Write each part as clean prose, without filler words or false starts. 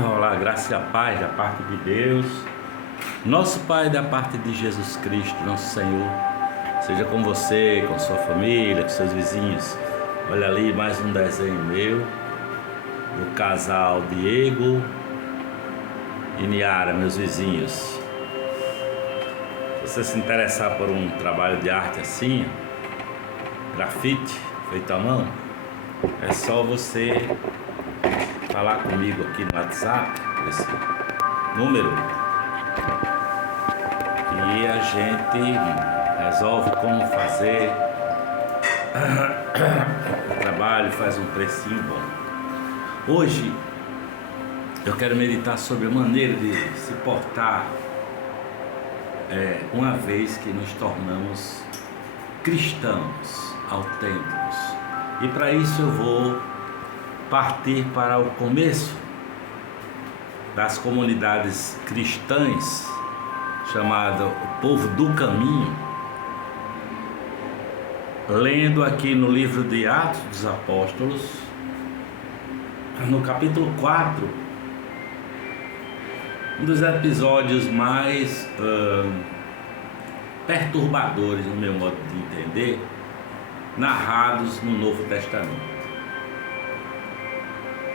Olá, graça e a paz da parte de Deus, nosso Pai, da parte de Jesus Cristo, nosso Senhor. Seja com você, com sua família, com seus vizinhos. Olha ali mais um desenho meu do casal Diego e Niara, meus vizinhos. Se você se interessar por um trabalho de arte assim, grafite feito à mão, é só você falar comigo aqui no WhatsApp, esse número, e a gente resolve como fazer o trabalho, faz um precinho bom. Hoje eu quero meditar sobre a maneira de se portar uma vez que nos tornamos cristãos autênticos. E para isso eu vou partir para o começo das comunidades cristãs, chamado o povo do caminho, lendo aqui no livro de Atos dos Apóstolos, no capítulo 4, um dos episódios mais perturbadores, no meu modo de entender, narrados no Novo Testamento.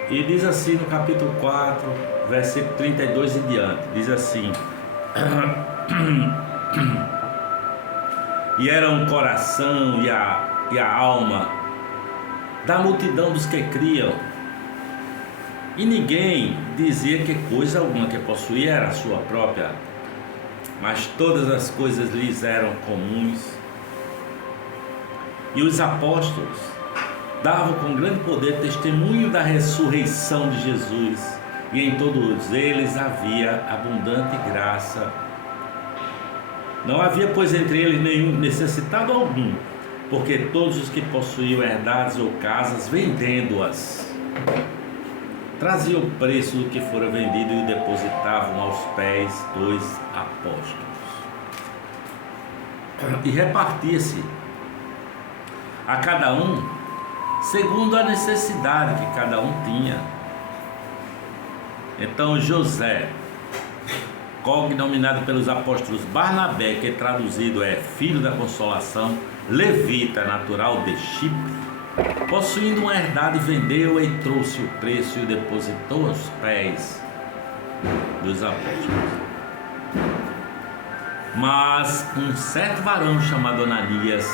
E diz assim no capítulo 4, versículo 32 em diante, diz assim: E era um coração e a alma da multidão dos que criam, e ninguém dizia que coisa alguma que possuía era a sua própria, mas todas as coisas lhes eram comuns. E os apóstolos davam com grande poder testemunho da ressurreição de Jesus, e em todos eles havia abundante graça. Não havia, pois, entre eles nenhum necessitado algum, porque todos os que possuíam herdades ou casas, vendendo-as, traziam o preço do que fora vendido e o depositavam aos pés dos apóstolos. E repartia-se a cada um segundo a necessidade que cada um tinha. Então José, cognominado pelos apóstolos Barnabé, que traduzido é filho da consolação, levita, natural de Chipre, possuindo uma herdade, vendeu e trouxe o preço e o depositou aos pés dos apóstolos. Mas um certo varão chamado Ananias,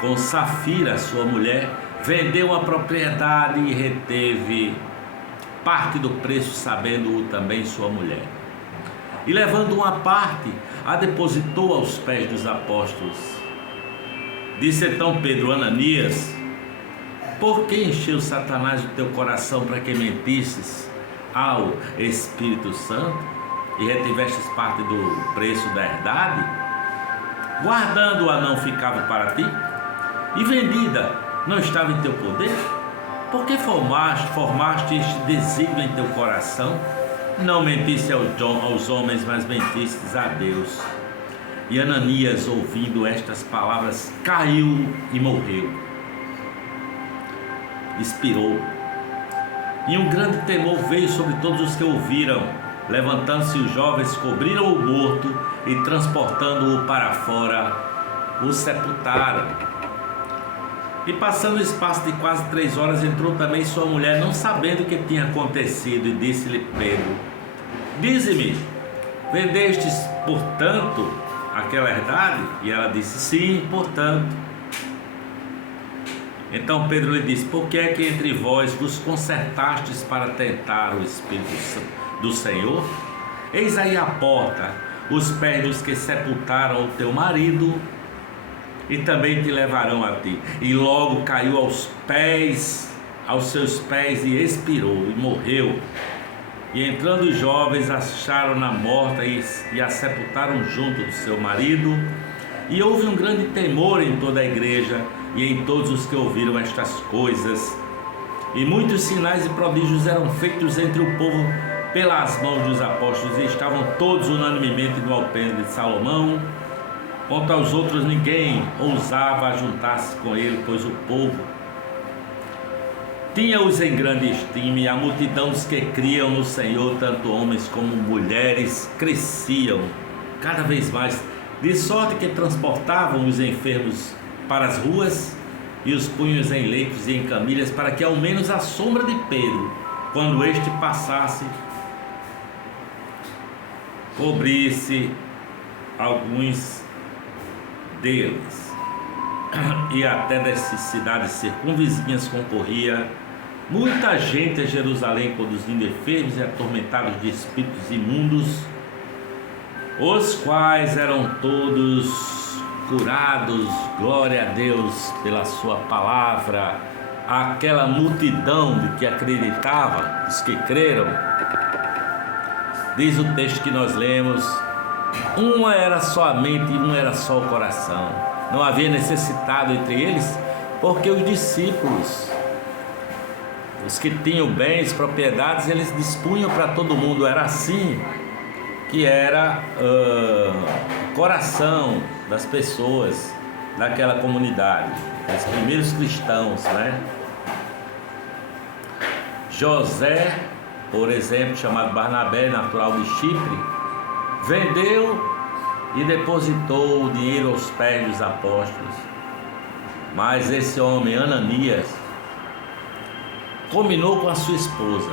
com Safira, sua mulher, vendeu a propriedade e reteve parte do preço, sabendo-o também sua mulher. E levando uma parte, a depositou aos pés dos apóstolos. Disse então Pedro: Ananias, por que encheu Satanás o teu coração para que mentisses ao Espírito Santo e retivestes parte do preço da herdade? Guardando-a não ficava para ti? E vendida não estava em teu poder? Por que formaste este desígnio em teu coração? Não mentiste aos homens, mas mentistes a Deus. E Ananias, ouvindo estas palavras, caiu e morreu. Expirou. E um grande temor veio sobre todos os que ouviram. Levantando-se os jovens, cobriram o morto e, transportando-o para fora, o sepultaram. E passando o espaço de quase 3 horas, entrou também sua mulher, não sabendo o que tinha acontecido, e disse-lhe Pedro: Dize-me, vendestes, portanto, aquela herdade? E ela disse: Sim, portanto. Então Pedro lhe disse: Por que é que entre vós vos concertastes para tentar o Espírito do Senhor? Eis aí a porta, os pés dos que sepultaram o teu marido, e também te levarão a ti. E logo caiu aos seus pés e expirou e morreu. E entrando os jovens, acharam-na morta e a sepultaram junto do seu marido. E houve um grande temor em toda a igreja e em todos os que ouviram estas coisas. E muitos sinais e prodígios eram feitos entre o povo pelas mãos dos apóstolos, e estavam todos unanimemente no alpendre de Salomão. Quanto aos outros, ninguém ousava juntar-se com ele, pois o povo Tinha-os em grande estima, e a multidão dos que criam no Senhor, tanto homens como mulheres, cresciam cada vez mais, de sorte que transportavam os enfermos para as ruas e os punham em leitos e em camilhas, para que ao menos a sombra de Pedro, quando este passasse, cobrisse alguns deles. E até das cidades circunvizinhas concorria muita gente a Jerusalém, conduzindo enfermos e atormentados de espíritos imundos, os quais eram todos curados. Glória a Deus pela sua palavra. Aquela multidão de que acreditava, os que creram, diz o texto que nós lemos, uma era só a mente e um era só o coração. Não havia necessitado entre eles, porque os discípulos, os que tinham bens, propriedades, eles dispunham para todo mundo. Era assim que era o coração das pessoas daquela comunidade, dos primeiros cristãos, né? José, por exemplo, chamado Barnabé, natural de Chipre, vendeu e depositou o dinheiro aos pés dos apóstolos. Mas esse homem, Ananias, combinou com a sua esposa: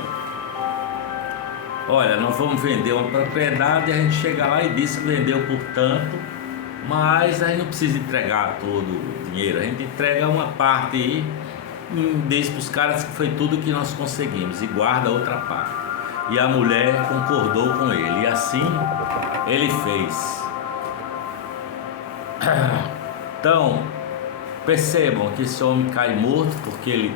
olha, nós vamos vender uma propriedade. E a gente chega lá e diz que vendeu por tanto, mas a gente não precisa entregar todo o dinheiro, a gente entrega uma parte aí, diz para os caras que foi tudo que nós conseguimos e guarda a outra parte. E a mulher concordou com ele, e assim ele fez. Então, percebam que esse homem cai morto, porque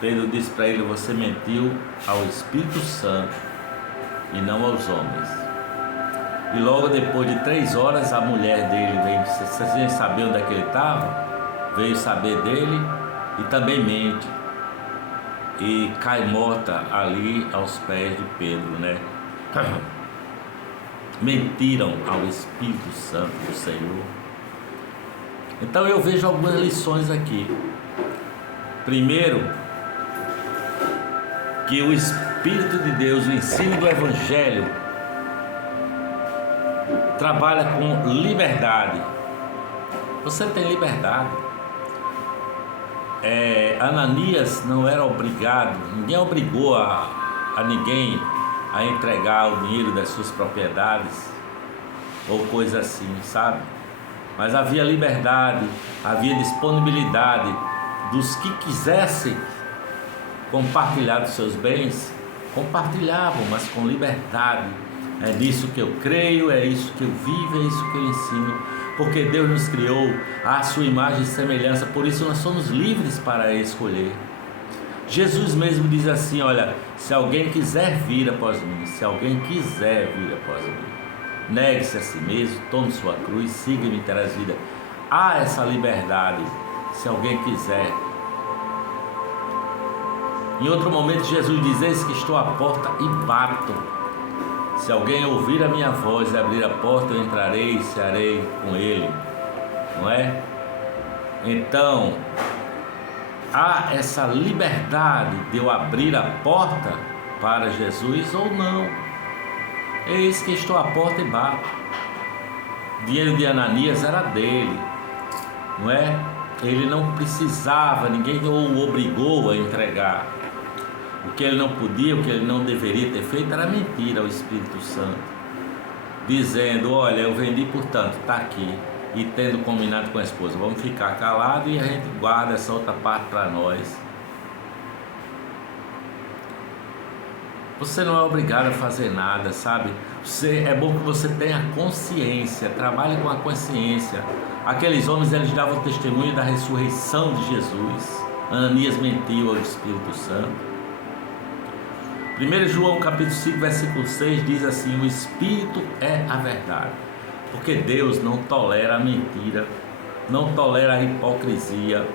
Pedro disse para ele: você mentiu ao Espírito Santo e não aos homens. E logo depois de 3 horas, a mulher dele veio. Vocês vêm saber onde é que ele estava? Veio saber dele e também mente. E cai morta ali aos pés de Pedro, né? Mentiram ao Espírito Santo do Senhor. Então eu vejo algumas lições aqui. Primeiro, que o Espírito de Deus, o ensino do Evangelho, trabalha com liberdade. Você tem liberdade. Ananias não era obrigado, ninguém obrigou a ninguém a entregar o dinheiro das suas propriedades ou coisa assim, sabe? Mas havia liberdade, havia disponibilidade dos que quisessem compartilhar dos seus bens, compartilhavam, mas com liberdade. É nisso que eu creio, é isso que eu vivo, é isso que eu ensino, porque Deus nos criou à sua imagem e semelhança, por isso nós somos livres para escolher. Jesus mesmo diz assim: olha, se alguém quiser vir após mim, se alguém quiser vir após mim, negue-se a si mesmo, tome sua cruz, siga-me e terás vida. Há essa liberdade, se alguém quiser. Em outro momento Jesus diz: eis que estou à porta e bato. Se alguém ouvir a minha voz e abrir a porta, eu entrarei e cearei com ele. Não é? Então, há essa liberdade de eu abrir a porta para Jesus ou não. Eis que estou à porta e bato. O dinheiro de Ananias era dele, não é? Ele não precisava, ninguém o obrigou a entregar. O que ele não podia, o que ele não deveria ter feito era mentir ao Espírito Santo, dizendo: olha, eu vendi por tanto, está aqui. E tendo combinado com a esposa: vamos ficar calados e a gente guarda essa outra parte para nós. Você não é obrigado a fazer nada, sabe? É bom que você tenha consciência, trabalhe com a consciência. Aqueles homens, eles davam testemunho da ressurreição de Jesus. Ananias mentiu ao Espírito Santo. 1 João capítulo 5, versículo 6 diz assim: o Espírito é a verdade, porque Deus não tolera a mentira, não tolera a hipocrisia.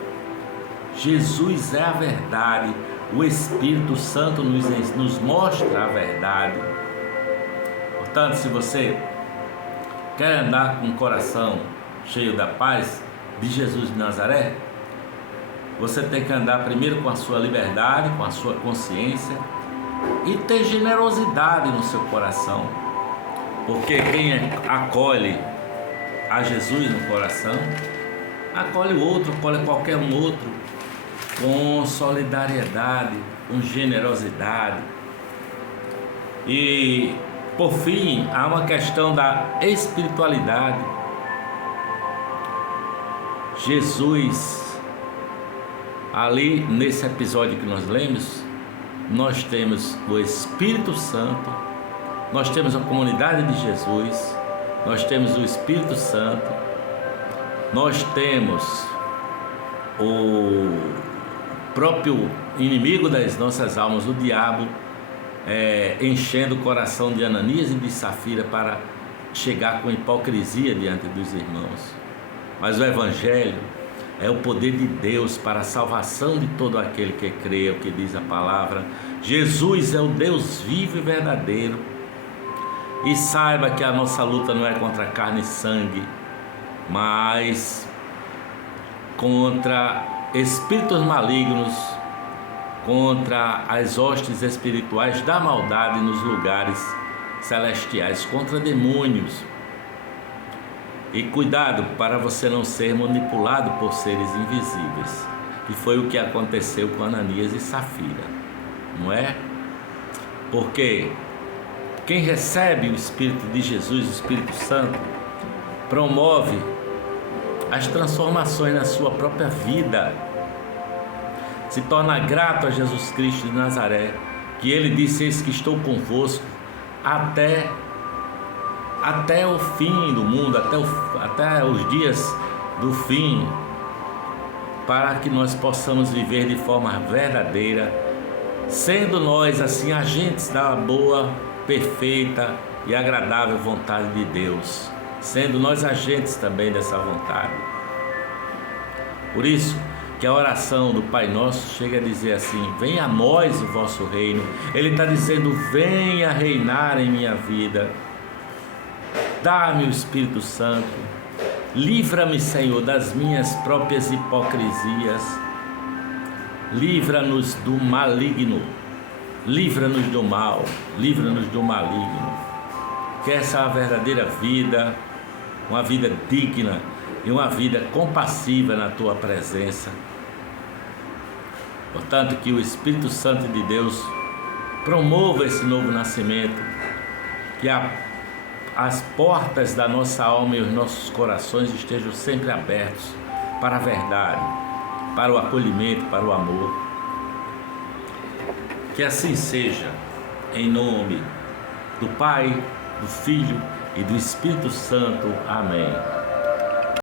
Jesus é a verdade, o Espírito Santo nos mostra a verdade. Portanto, se você quer andar com o coração cheio da paz de Jesus de Nazaré, Você tem que andar primeiro com a sua liberdade, com a sua consciência e ter generosidade no seu coração. Porque quem acolhe a Jesus no coração, acolhe o outro, acolhe qualquer um outro, com solidariedade, com generosidade. E, por fim, há uma questão da espiritualidade. Jesus, ali nesse episódio que nós lemos, nós temos o Espírito Santo, nós temos a comunidade de Jesus, nós temos o Espírito Santo, nós temos o próprio inimigo das nossas almas, o diabo, enchendo o coração de Ananias e de Safira para chegar com hipocrisia diante dos irmãos. Mas o Evangelho é o poder de Deus para a salvação de todo aquele que crê, é o que diz a palavra. Jesus é o Deus vivo e verdadeiro. E saiba que a nossa luta não é contra carne e sangue, mas contra espíritos malignos, contra as hostes espirituais da maldade nos lugares celestiais, contra demônios. E cuidado para você não ser manipulado por seres invisíveis, que foi o que aconteceu com Ananias e Safira, não é? Porque quem recebe o Espírito de Jesus, o Espírito Santo, promove as transformações na sua própria vida, se torna grato a Jesus Cristo de Nazaré, que ele disse: eis que estou convosco até o fim do mundo, até os dias do fim, para que nós possamos viver de forma verdadeira, sendo nós assim agentes da boa, perfeita e agradável vontade de Deus, sendo nós agentes também dessa vontade. Por isso que a oração do Pai Nosso chega a dizer assim: venha a nós o vosso reino. Ele está dizendo: venha reinar em minha vida, dá-me o Espírito Santo, livra-me, Senhor, das minhas próprias hipocrisias, livra-nos do maligno, livra-nos do mal, livra-nos do maligno. Que essa é a verdadeira vida, uma vida digna e uma vida compassiva na Tua presença. Portanto, que o Espírito Santo de Deus promova esse novo nascimento, que as portas da nossa alma e os nossos corações estejam sempre abertos para a verdade, para o acolhimento, para o amor. Que assim seja, em nome do Pai, do Filho e do Espírito Santo. Amém.